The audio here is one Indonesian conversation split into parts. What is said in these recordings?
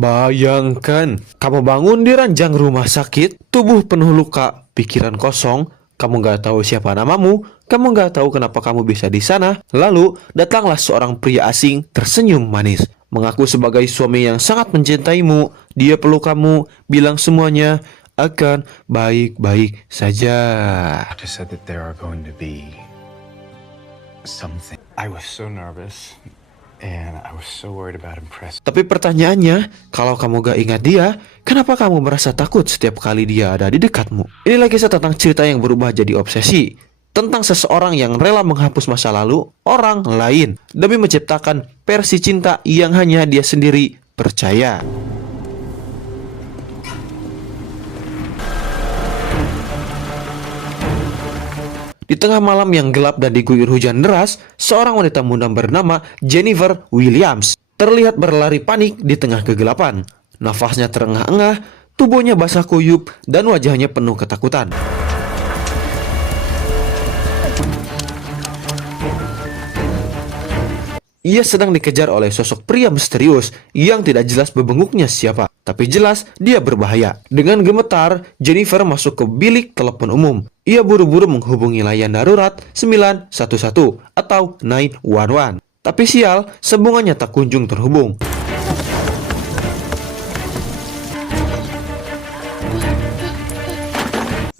Bayangkan, kamu bangun di ranjang rumah sakit, tubuh penuh luka, pikiran kosong, kamu gak tahu siapa namamu, kamu gak tahu kenapa kamu bisa di sana. Lalu, datanglah seorang pria asing tersenyum manis, mengaku sebagai suami yang sangat mencintaimu. Dia peluk kamu, bilang semuanya akan baik-baik saja. Just said that there are going to be something. I was so nervous. And I was so worried about impressing. Tapi pertanyaannya, kalau kamu gak ingat dia, kenapa kamu merasa takut setiap kali dia ada di dekatmu? Inilah kisah tentang cerita yang berubah jadi obsesi. Tentang seseorang yang rela menghapus masa lalu orang lain demi menciptakan versi cinta yang hanya dia sendiri percaya. Di tengah malam yang gelap dan diguyur hujan deras, seorang wanita muda bernama Jennifer Williams terlihat berlari panik di tengah kegelapan. Nafasnya terengah-engah, tubuhnya basah kuyup, dan wajahnya penuh ketakutan. Ia sedang dikejar oleh sosok pria misterius yang tidak jelas bebenguknya siapa. Tapi jelas dia berbahaya. Dengan gemetar, Jennifer masuk ke bilik telepon umum. Ia buru-buru menghubungi layanan darurat 911 atau 911. Tapi sial, sambungannya tak kunjung terhubung.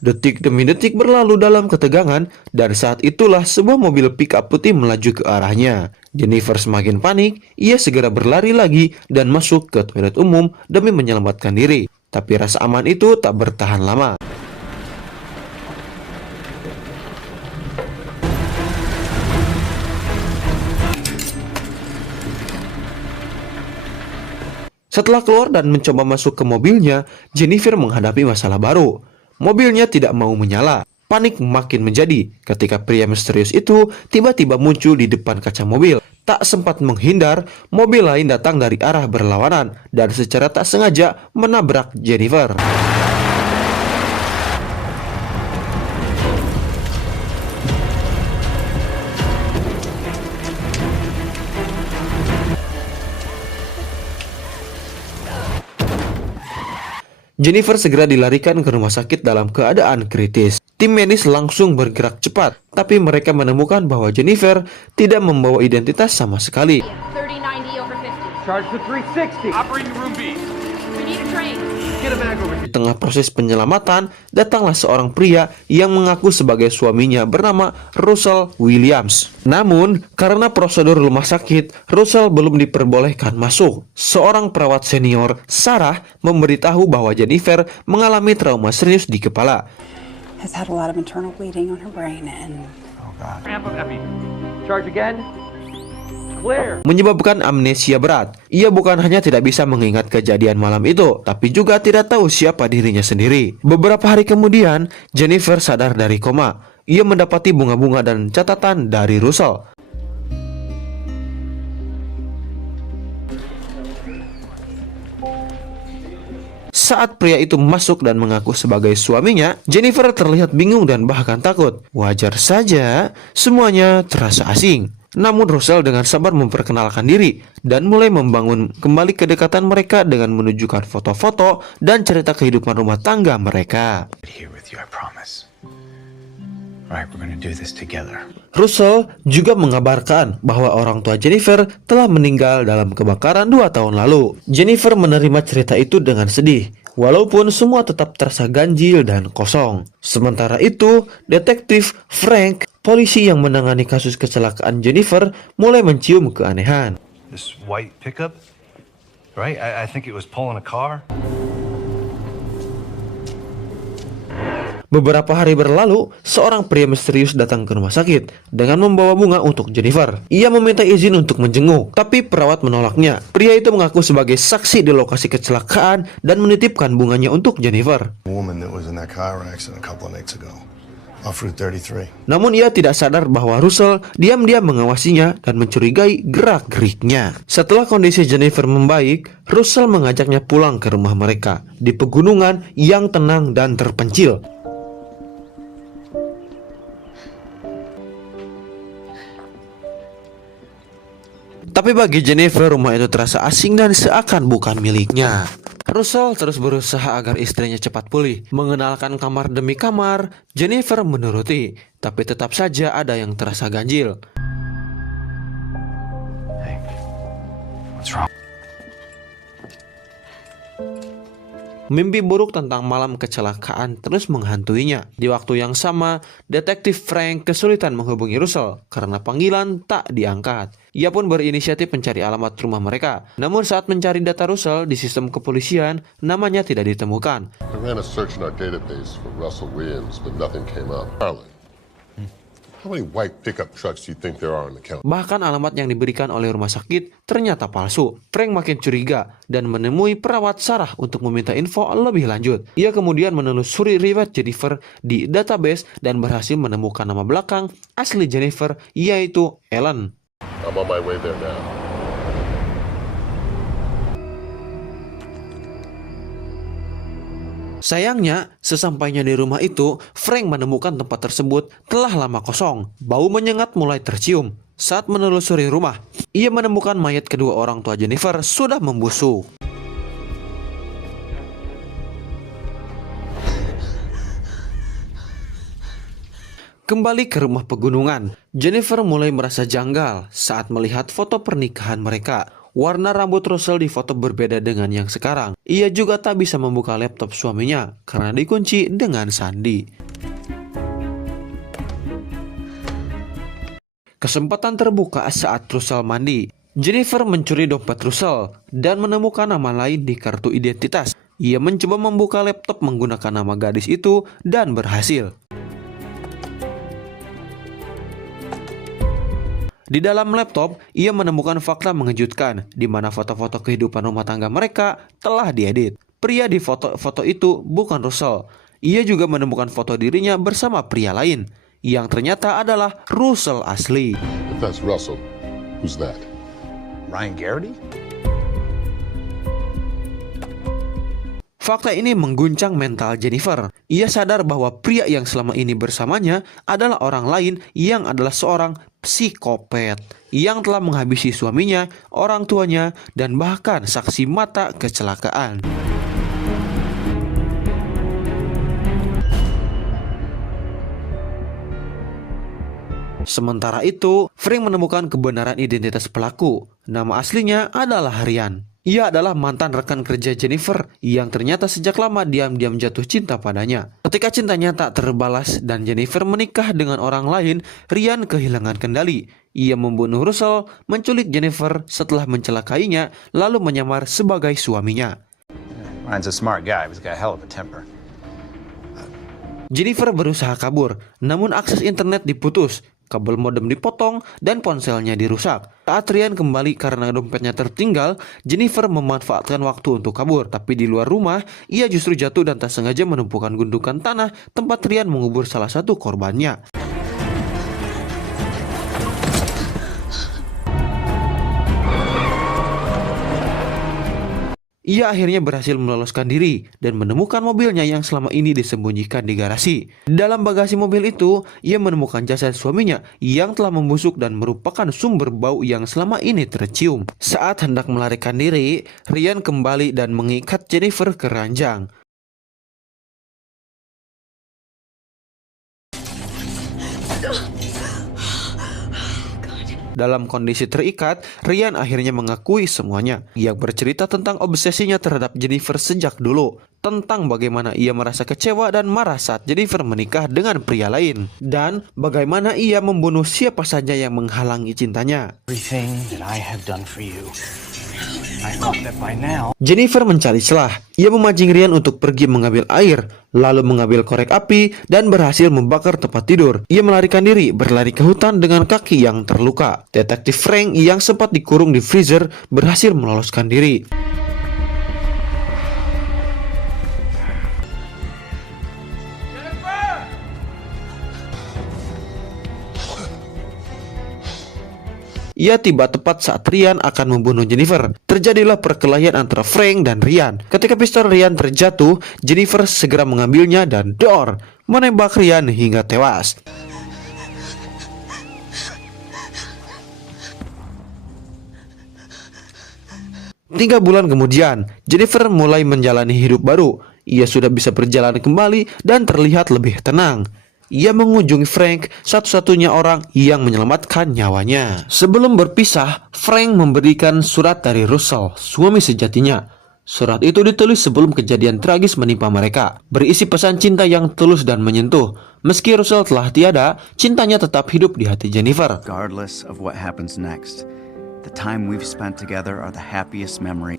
Detik demi detik berlalu dalam ketegangan, dan saat itulah sebuah mobil pick-up putih melaju ke arahnya. Jennifer semakin panik, ia segera berlari lagi dan masuk ke toilet umum demi menyelamatkan diri. Tapi rasa aman itu tak bertahan lama. Setelah keluar dan mencoba masuk ke mobilnya, Jennifer menghadapi masalah baru. Mobilnya tidak mau menyala. Panik makin menjadi ketika pria misterius itu tiba-tiba muncul di depan kaca mobil. Tak sempat menghindar, mobil lain datang dari arah berlawanan dan secara tak sengaja menabrak Jennifer. Jennifer segera dilarikan ke rumah sakit dalam keadaan kritis. Tim medis langsung bergerak cepat, tapi mereka menemukan bahwa Jennifer tidak membawa identitas sama sekali. 3090 over 50. Charge to 360. Operating room B. We need a train. Get a bag over here. Di tengah proses penyelamatan, datanglah seorang pria yang mengaku sebagai suaminya bernama Russell Williams. Namun, karena prosedur rumah sakit, Russell belum diperbolehkan masuk. Seorang perawat senior, Sarah, memberitahu bahwa Jennifer mengalami trauma serius di kepala. Has had a lot of internal bleeding on her brain and Oh God. Ramp up epi. Charge again. Clear. Menyebabkan amnesia berat. Ia bukan hanya tidak bisa mengingat kejadian malam itu, tapi juga tidak tahu siapa dirinya sendiri. Beberapa hari kemudian, Jennifer sadar dari koma. Ia mendapati bunga-bunga dan catatan dari Russell. Saat pria itu masuk dan mengaku sebagai suaminya, Jennifer terlihat bingung dan bahkan takut. Wajar saja, semuanya terasa asing. Namun Russell dengan sabar memperkenalkan diri dan mulai membangun kembali kedekatan mereka dengan menunjukkan foto-foto dan cerita kehidupan rumah tangga mereka. Here with you, I promise. Right, we're gonna do this together. Russell juga mengabarkan bahwa orang tua Jennifer telah meninggal dalam kebakaran 2 tahun lalu. Jennifer menerima cerita itu dengan sedih, walaupun semua tetap terasa ganjil dan kosong. Sementara itu, detektif Frank, polisi yang menangani kasus kecelakaan Jennifer, mulai mencium keanehan. This white pickup, right? I think it was pulling a car. Beberapa hari berlalu, seorang pria misterius datang ke rumah sakit dengan membawa bunga untuk Jennifer. Ia meminta izin untuk menjenguk, tapi perawat menolaknya. Pria itu mengaku sebagai saksi di lokasi kecelakaan dan menitipkan bunganya untuk Jennifer. A woman that was in that car accident a couple of nights ago off Route 33. Namun ia tidak sadar bahwa Russell diam-diam mengawasinya dan mencurigai gerak-geriknya. Setelah kondisi Jennifer membaik, Russell mengajaknya pulang ke rumah mereka di pegunungan yang tenang dan terpencil. Tapi bagi Jennifer, rumah itu terasa asing dan seakan bukan miliknya. Russell terus berusaha agar istrinya cepat pulih. Mengenalkan kamar demi kamar, Jennifer menuruti. Tapi tetap saja ada yang terasa ganjil. Hey, what's wrong? Mimpi buruk tentang malam kecelakaan terus menghantuinya. Di waktu yang sama, detektif Frank kesulitan menghubungi Russell karena panggilan tak diangkat. Ia pun berinisiatif mencari alamat rumah mereka. Namun saat mencari data Russell di sistem kepolisian, namanya tidak ditemukan. I ran a search in our database for Russell Williams, but nothing came up. Harlan, how many white pickup trucks do you think there are in the county? Bahkan alamat yang diberikan oleh rumah sakit ternyata palsu. Frank makin curiga dan menemui perawat Sarah untuk meminta info lebih lanjut. Ia kemudian menelusuri riwayat Jennifer di database dan berhasil menemukan nama belakang asli Jennifer, yaitu Ellen. I'm on my way there now. Sayangnya, sesampainya di rumah itu, Frank menemukan tempat tersebut telah lama kosong. Bau menyengat mulai tercium. Saat menelusuri rumah, ia menemukan mayat kedua orang tua Jennifer sudah membusuk. Kembali ke rumah pegunungan, Jennifer mulai merasa janggal saat melihat foto pernikahan mereka. Warna rambut Russell di foto berbeda dengan yang sekarang. Ia juga tak bisa membuka laptop suaminya karena dikunci dengan sandi. Kesempatan terbuka saat Russell mandi. Jennifer mencuri dompet Russell dan menemukan nama lain di kartu identitas. Ia mencoba membuka laptop menggunakan nama gadis itu dan berhasil. Di dalam laptop, ia menemukan fakta mengejutkan di mana foto-foto kehidupan rumah tangga mereka telah diedit. Pria di foto-foto itu bukan Russell. Ia juga menemukan foto dirinya bersama pria lain yang ternyata adalah Russell asli. If that's Russell, who's that? Ryan Garrity? Fakta ini mengguncang mental Jennifer. Ia sadar bahwa pria yang selama ini bersamanya adalah orang lain yang adalah seorang psikopat yang telah menghabisi suaminya, orang tuanya, dan bahkan saksi mata kecelakaan. Sementara itu, Frank menemukan kebenaran identitas pelaku. Nama aslinya adalah Ryan. Ia adalah mantan rekan kerja Jennifer yang ternyata sejak lama diam-diam jatuh cinta padanya. Ketika cintanya tak terbalas dan Jennifer menikah dengan orang lain, Ryan kehilangan kendali. Ia membunuh Russell, menculik Jennifer setelah mencelakainya, lalu menyamar sebagai suaminya. Ryan's a smart guy, but he's got a hell of a temper. Jennifer berusaha kabur, namun akses internet diputus. Kabel modem dipotong dan ponselnya dirusak. Saat Ryan kembali karena dompetnya tertinggal, Jennifer memanfaatkan waktu untuk kabur. Tapi di luar rumah, ia justru jatuh dan tak sengaja menumpukan gundukan tanah tempat Ryan mengubur salah satu korbannya. Ia akhirnya berhasil meloloskan diri dan menemukan mobilnya yang selama ini disembunyikan di garasi. Dalam bagasi mobil itu, ia menemukan jasad suaminya yang telah membusuk dan merupakan sumber bau yang selama ini tercium. Saat hendak melarikan diri, Ryan kembali dan mengikat Jennifer ke ranjang. Dalam kondisi terikat, Ryan akhirnya mengakui semuanya. Ia bercerita tentang obsesinya terhadap Jennifer sejak dulu, tentang bagaimana ia merasa kecewa dan marah saat Jennifer menikah dengan pria lain, dan bagaimana ia membunuh siapa saja yang menghalangi cintanya. Everything that I have done for you. I hope that by now. Jennifer mencari celah. Ia memancing Ryan untuk pergi mengambil air, lalu mengambil korek api dan berhasil membakar tempat tidur. Ia melarikan diri, berlari ke hutan dengan kaki yang terluka. Detektif Frank yang sempat dikurung di freezer berhasil meloloskan diri. Ia tiba tepat saat Ryan akan membunuh Jennifer. Terjadilah perkelahian antara Frank dan Ryan. Ketika pistol Ryan terjatuh, Jennifer segera mengambilnya dan menembak Ryan hingga tewas. 3 bulan kemudian, Jennifer mulai menjalani hidup baru. Ia sudah bisa berjalan kembali dan terlihat lebih tenang. Ia mengunjungi Frank, satu-satunya orang yang menyelamatkan nyawanya. Sebelum berpisah, Frank memberikan surat dari Russell, suami sejatinya. Surat itu ditulis sebelum kejadian tragis menimpa mereka, berisi pesan cinta yang tulus dan menyentuh. Meski Russell telah tiada, cintanya tetap hidup di hati Jennifer. Regardless of what happens next, the time we've spent together are the happiest memory.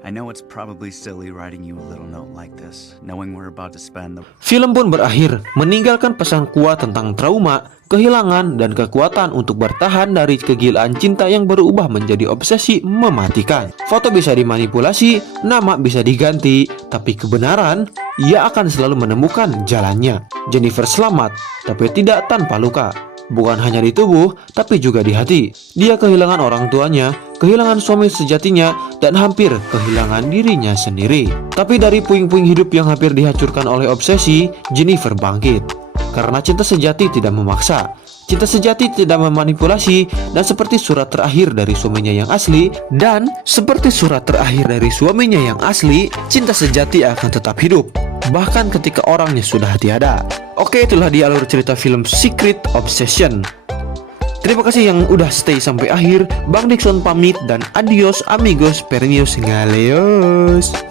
I know it's probably silly writing you a little note like this, knowing we're about to spend the... Film pun berakhir, meninggalkan pesan kuat tentang trauma, kehilangan, dan kekuatan untuk bertahan dari kegilaan cinta yang berubah menjadi obsesi mematikan. Foto bisa dimanipulasi, nama bisa diganti, tapi kebenaran, ia akan selalu menemukan jalannya. Jennifer selamat, tapi tidak tanpa luka. Bukan hanya di tubuh, tapi juga di hati. Dia kehilangan orang tuanya, kehilangan suami sejatinya, dan hampir kehilangan dirinya sendiri. Tapi dari puing-puing hidup yang hampir dihancurkan oleh obsesi, Jennifer bangkit. Karena cinta sejati tidak memaksa, cinta sejati tidak memanipulasi, dan seperti surat terakhir dari suaminya yang asli, cinta sejati akan tetap hidup, bahkan ketika orangnya sudah tiada. Oke, itulah dia alur cerita film Secret Obsession. Terima kasih yang udah stay sampai akhir. Bang Dixon pamit dan adios amigos pernios ngaleos.